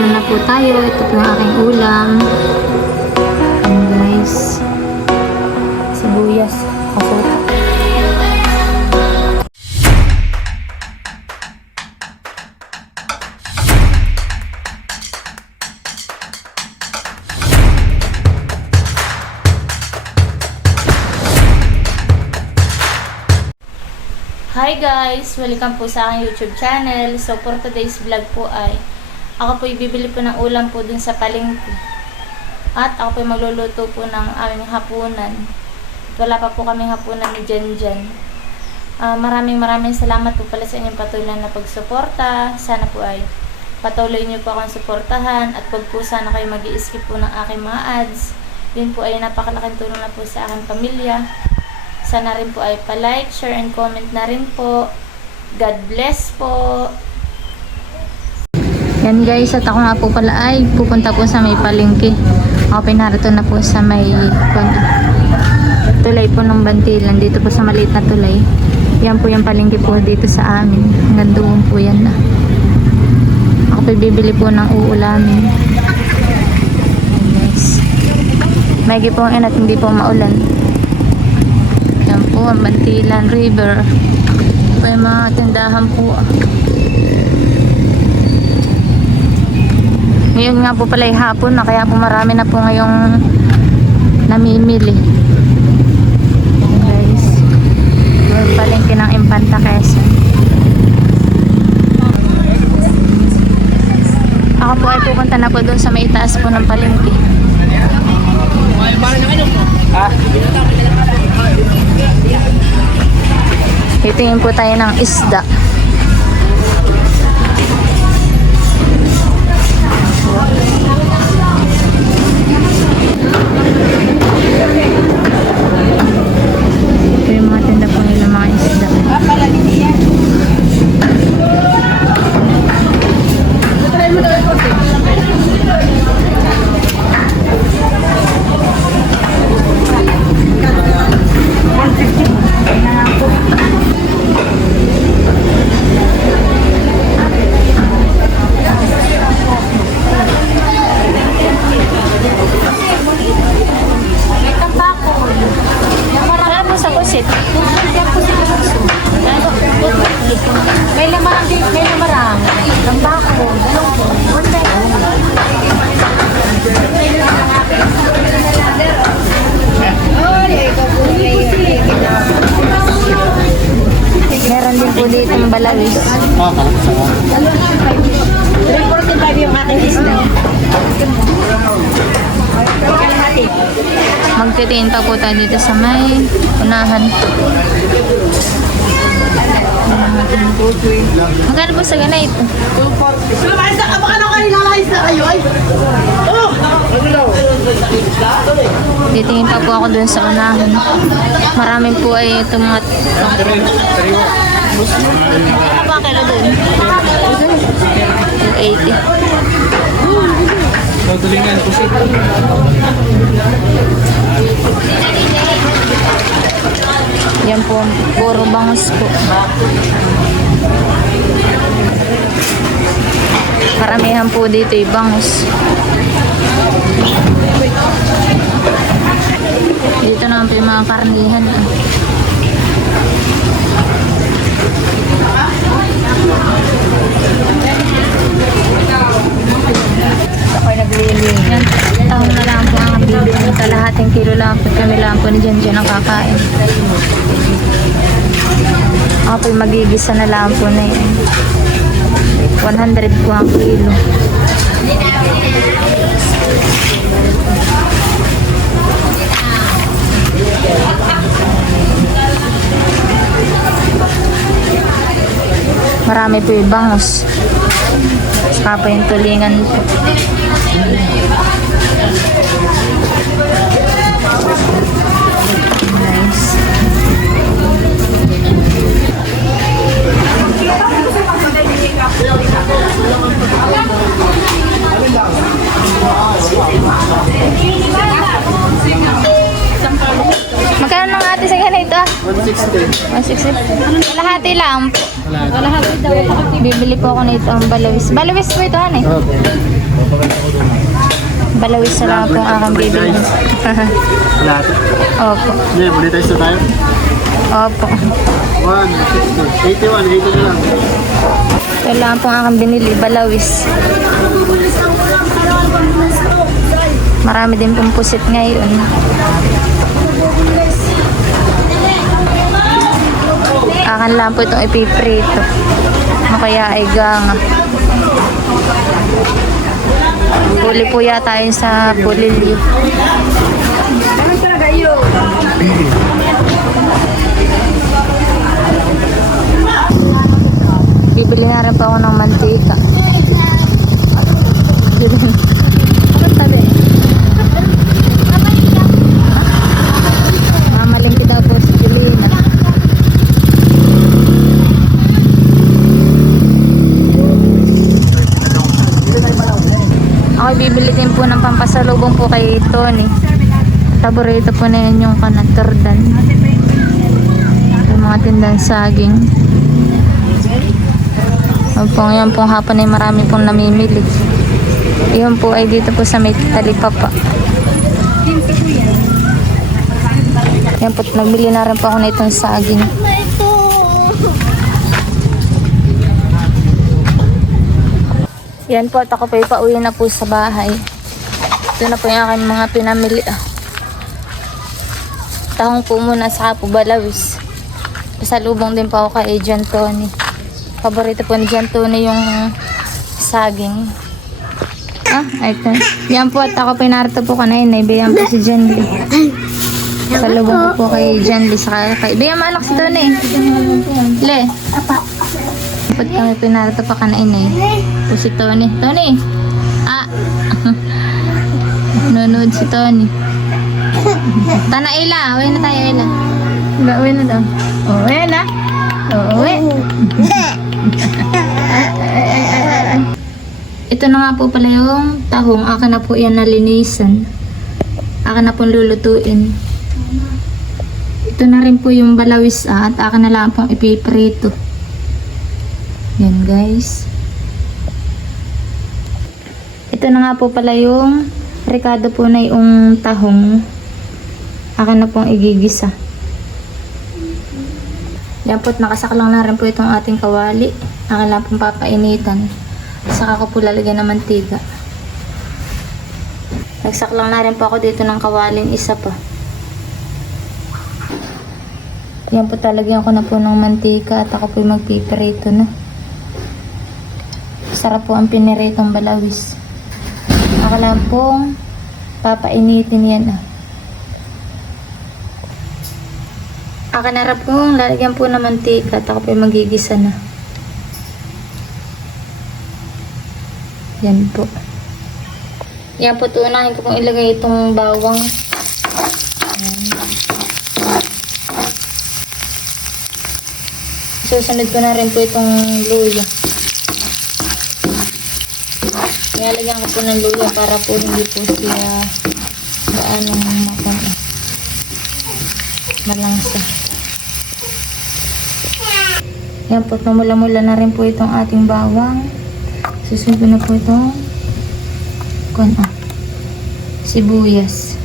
Maghahapunan na po tayo. Ito po ang aking ulam. Ayan guys. Sibuyas. Kasota. Hi guys! Welcome po sa aking YouTube channel. So for today's vlog po ay ako po bibili po ng ulam po dun sa palengke. At ako po magluluto po ng aming hapunan. Wala pa po kaming hapunan ni Janjan. Maraming salamat po pala sa inyong patuloy na pagsuporta. Sana po ay patuloy niyo po akong suportahan at wag po sana kayo mag-i-skip po ng aking mga ads. Yun po ay napakalaking tulong na po sa aking pamilya. Sana rin po ay pa-like, share, and comment na rin po. God bless po. Yan guys, at ako nga po pala ay pupunta po sa may palengke. Ako pinarito na po sa may tulay po ng Bantilan. Dito po sa maliit na tulay. Yan po yung palengke po dito sa amin. Hanggang doon po yan na. Ako po bibili po ng uulamin. Yan guys. Maigi po ang inat, hindi po maulan. Yan po ang Bantilan River. May mga tindahan po. Ngayon nga po pala ay hapon na, kaya po marami na po ngayong namimili. Yan guys. May palengke ng Impanta Quezon. Ako po ay pupunta na po doon sa may itaas po ng palengke. Titingin po tayo ng isda. Ito yung mga tinda po nila mga isda. May lamarang. Tambako. Meron din po dito ng balawis. Reported ba yung aking isda? Magtitiin pa po tayo dito sa may unahan. Magkano po sa ganay ito? 240. Baka na kayo lalahis na kayo ay? Titingin pa po ako dun sa unahan. Maraming po ay tumat. Ano ba kilo dun? 280. Tulingan po siya. Yan po, puro bangus po. Karamihan po dito ay bangus. Dito naman po yung mga karnihan. Ako'y naglili. Yan, taon na lang po ang bibili. Kalahating kilo lang po. Kami lang po ni Janjan ang kakain. Ako po'y magigisa na lang po na yun. 100 po ang kilo. Marami po yung bangus. Saka pa yung tulingan po. Nice. Magkano ng ate sa ganito? 160. Kalahati lang. Kalahati daw. Bibili po ako nito ang balawis. Balawis po ito, ano eh? Balawis na lang po ang aking bibili. Lahat. Opo. Hindi, monetize na tayo. Opo. 160. 81, 80 na lang. Ito lang po ang aking binili. Balawis. Marami din pong pusit ngayon. Akan lang po itong ipiprito. O kaya ay ganga. Huli po yata yun sa pulilyo. Bibili na rin po ako ng mantika. Mamalingki daw po si Pilina. Ako bibili din po ng pampasalubong po kay Tony. Paborito po na yan yung kanatordan. Yung mga tindang saging. Yan pong hapon ay marami pong namimili. Iyon po ay dito po sa may Talipapa. Yan po, nagbili na rin po ako na itong saging. Yan po, at ako po ipauwi na po sa bahay. Ito na po yung aking mga pinamili. Tahong po muna sa po balawis. Pasalubong din po ako kay John Tony. Paborito po ni John Tony yung saging. Ito. Yan po, at ako pinarito po kanina. Ibiyan po si John Lee. Pasalubong po kay John Lee. Ibiyan malak si Tony. Le. Dapat kami pinarito pa kanina po si Tony. Tony! Nunod si Tony. Tana Ila. Uwi na tayo Ila. Uwi na daw. Uwi na. Uwi. Ito na nga po pala yung tahong. Akin na po yan nalinisan. Akin na pong lulutuin. Ito na rin po yung balawis at akin na lang pong ipiprito. Yan guys. Ito na nga po pala yung ricado po na yung tahong. Akin na pong igigisa. Yan po, nakasaklang na rin po itong ating kawali. Akin lang pong papainitan. Saka ko po lalagyan ng mantika. Nagsaklang na rin po ako dito ng kawalin isa pa. Yan po, talagyan ko na po ng mantika at ako po magpiprito na. Sarap po ang piniritong balawis. Ako lang pong papainitin yan. Ako na rin pong lalagyan po ng mantika at ako po magigisa na. Yan po. Yan po, tuunahin ko pong ilagay itong bawang. Yan. Susunod ko na rin po itong luya. Nilalagyan ko po ng luya para po hindi po siya gaanong malangsa. Yan po, tumula-mula na rin po itong ating bawang. Susunod ko na po itong sibuyas.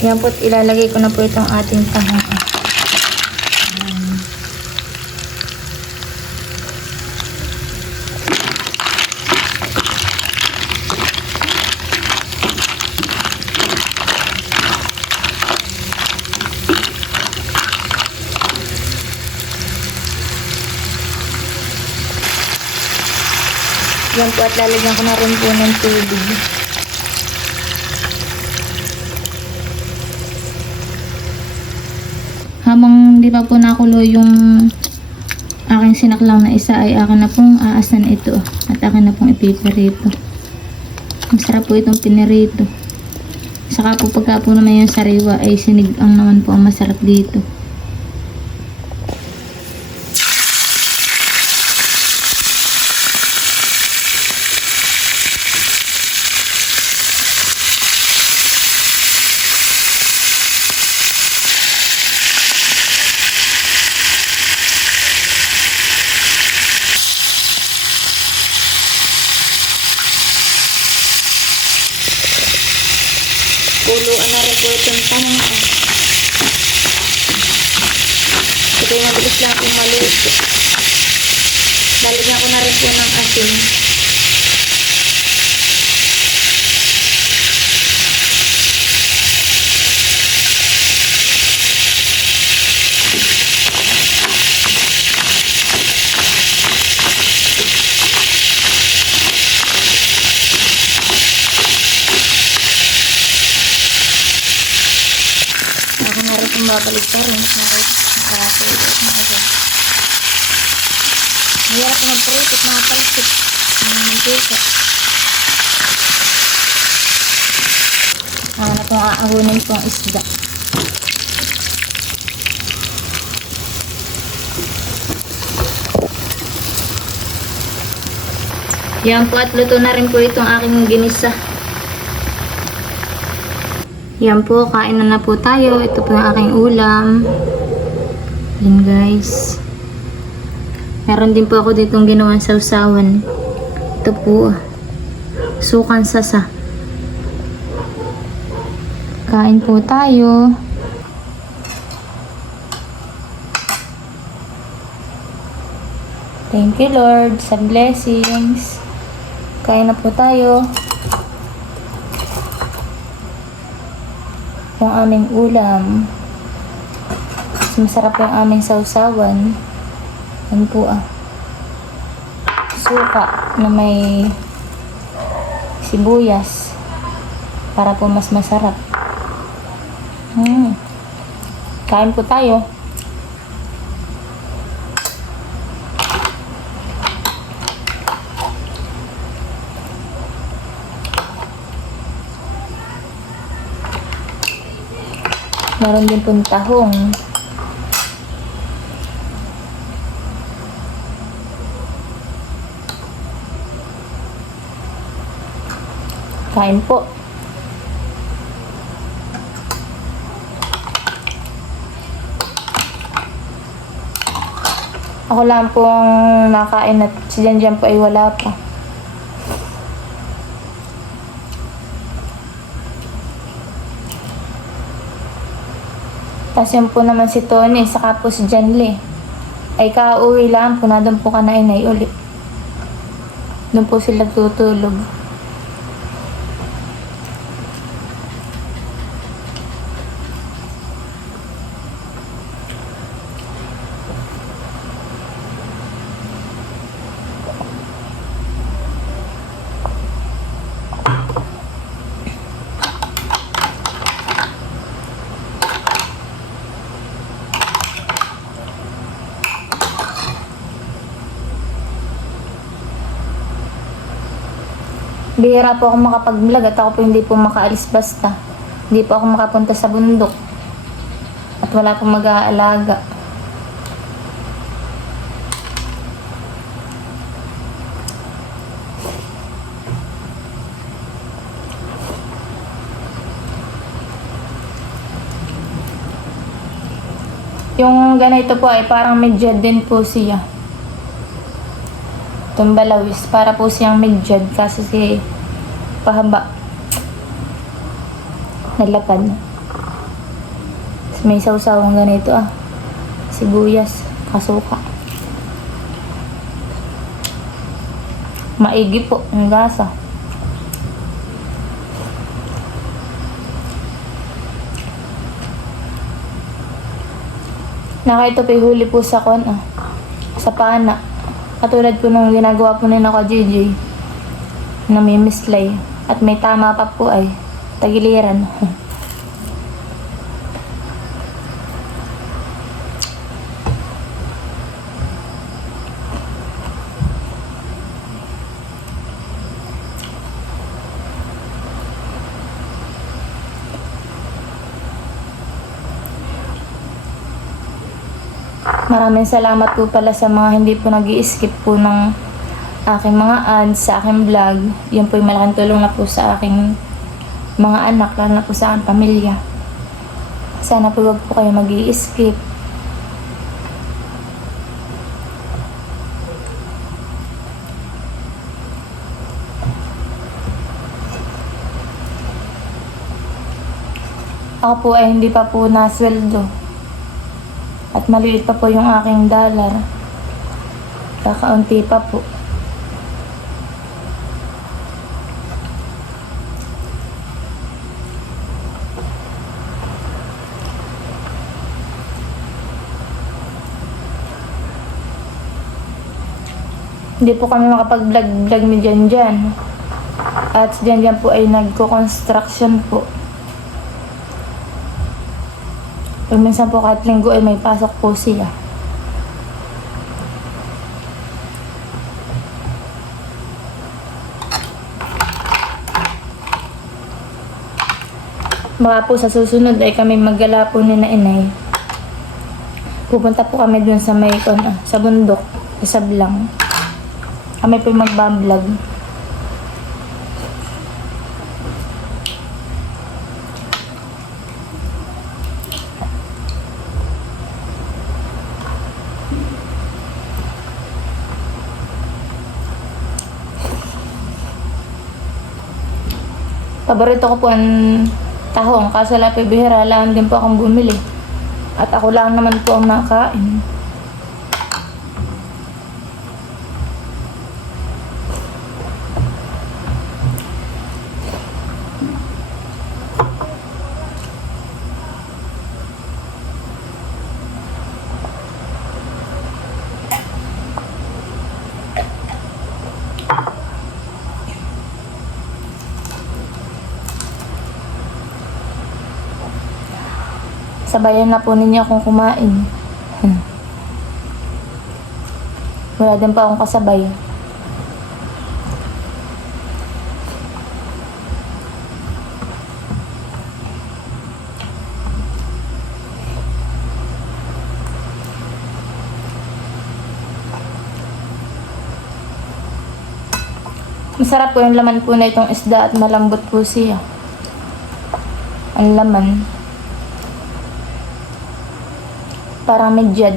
Yan po, ilalagay ko na po itong ating tahong. Yan po, at lalagyan ko na rin po ng tubig. Habang di pa po nakulo yung aking sinaklang na isa, ay akin na pong aasan ito at akin na pong ipiprito. Masarap po itong pinirito. Saka po pagka po naman yung sariwa ay sinigang naman po ang masarap dito. Napuluan na rin po itong tanong. Ito yung mabilis lang kung maluto. Lalagyan ko na rin po ng asin. Ako na rin kung babalik pa rin. Mahirap mag-protect mga palsik. Mantika. Na kung aahunin pong isda. Yan po at luto na rin po itong aking ginisa. Yan po, kain na po tayo. Ito po yung aking ulam. Yan guys. Meron din po ako ditong ginawang sausawan. Ito po. Sukan sasa. Kain po tayo. Thank you Lord sa blessings. Kain na po tayo. Yung aming ulam. Masarap yung aming sausawan. Yan po suka na may sibuyas para po mas masarap. Kain po tayo. Meron din pong tahong. Kain po. Ako lang po ang nakain at si Janjan po ay wala pa. Tapos yun po naman si Tony, saka po si Janly. Ay kauwi lang po na doon po kanainay ulit. Doon po sila tutulog. Bihira po ako makapag-vlog at ako po hindi po makaalis basta. Hindi po ako makapunta sa bundok. At wala pong mag-aalaga. Yung ganito po ay parang medyad din po siya. Itong balawis, para po siyang medyad kasi si pahaba. Nalapad. May sawsawang ganito sibuyas, kasuka. Maigi po ang gasa. Ito po huli po sa sa pana. Katulad po nung ginagawa po nila ka JJ. Namimislay. At may tama pa po ay tagiliran. Maraming salamat po pala sa mga hindi po nag-i-skip po ng aking mga ads sa aking vlog. Yan po yung malaking tulong na po sa aking mga anak, lalo na po sa aking pamilya. Sana po wag po kayo mag-i-skip. Ako po ay hindi pa po nasweldo. At maliit pa po yung aking dollar. Kakaunti pa po. Hindi po kami makapag-vlog ni Janjan. At si Janjan po ay nagko-construction po. Pag minsan po kahit linggo ay may pasok po siya. Baka po sa susunod ay kami maggala po ni na inay. Pupunta po kami dun sa may sa bundok, sa Sablang. Kami po magbablog. Paborito ko po ang tahong, kaso lang po bihira lang din po akong bumili. At ako lang naman po ang nakain. Sabayan na po ninyo akong kumain. Wala din pa akong kasabay. Masarap po yung laman po na itong isda at malambot po siya. Ang laman. Parang medyad.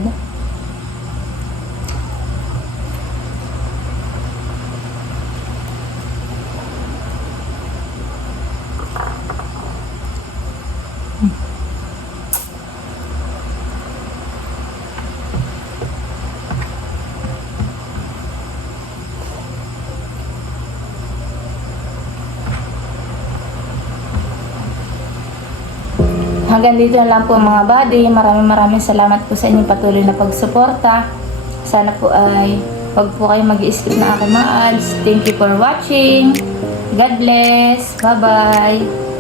Hanggang dito na lang po mga buddy. Maraming salamat po sa inyong patuloy na pagsuporta. Sana po ay wag po kayo mag-i-skip na aking mga ads. Thank you for watching. God bless. Bye-bye.